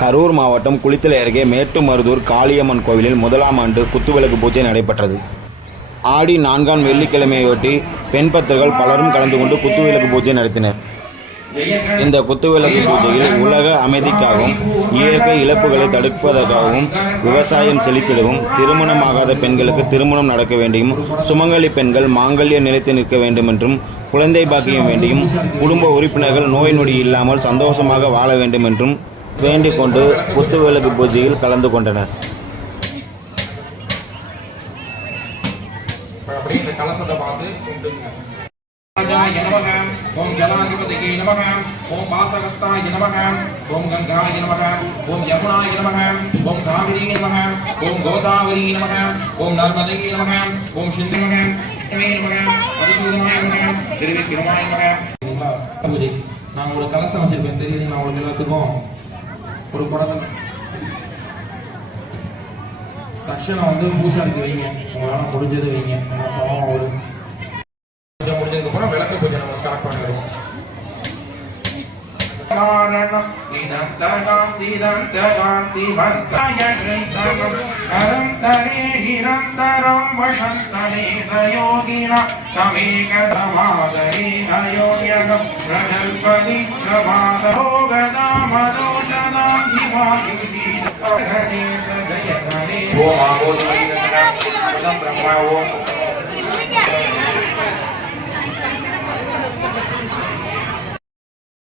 கரூர் மாவட்டம் குளித்தலை அருகே மேட்டுமருதூர் காளியம்மன் கோவிலில் முதலாம் ஆண்டு குத்துவிளக்கு பூஜை நடைபெற்றது. ஆடி 4ஆம் வெள்ளிக்கிழமையொட்டி பெண் பக்தர்கள் பலரும் கலந்து கொண்டு குத்துவிளக்கு பூஜை நடத்தினர். இந்த குத்துவிளக்கு பூஜையில் உலக அமைதிக்காகவும் இயற்கை இழப்புகளை தடுப்பதற்காகவும் விவசாயம் செழித்திடவும் திருமணமாகாத பெண்களுக்கு திருமணம் நடக்க வேண்டியும் சுமங்கலி பெண்கள் மாங்கல்யம் நிலைத்து நிற்க வேண்டும் என்றும் குழந்தை பாக்கியம் வேண்டியும் குடும்ப உறுப்பினர்கள் நோய் நொடி இல்லாமல் சந்தோஷமாக வாழ வேண்டும் என்றும் வேண்டிக் கொண்டு குத்துவிளக்கு பூஜையில் கலந்து கொண்டனர். ओम जलाधिपतये नमः ओम वासवस्थाय नमः ओम गंगाय नमः ओम यमुनाय नमः ओम कावेरी नमः ओम गोदावरी नमः ओम नर्मदे नमः ओम सिंधु नमः अष्टमे नमः मधुसूदनाय नमः திருவிக்கிரமாய नमः பூஜை நான் ஒரு கலசம் வச்சிருக்கேன் தெரியுது நான் உங்களுக்கு எல்லாத்துக்கும் ஒரு குடம் தட்சணை வந்து பூசாரிக்கு வைங்க உங்களால முடிஞ்சது வைங்க நம்ம பாவம் ஒரு முடிஞ்சதுக்கு அப்புறம் விளக்கு பூஜை நம்ம ஸ்டார்ட் பண்ணுறோம். காரணம் நிரந்தரம் நிரந்தராந்தி வந்தாயம் கரந்தரே நிரந்தரம் வசந்தனே சயோகினா சமேகதமாதரே அயோயகம் பிரஜல்பதி பிரபாதரோகதாமதோஷதாம் ஹிமாயுசி கணேச ஜய கணே ஓம் ஆகோஷம் பிரம்மா ஓம்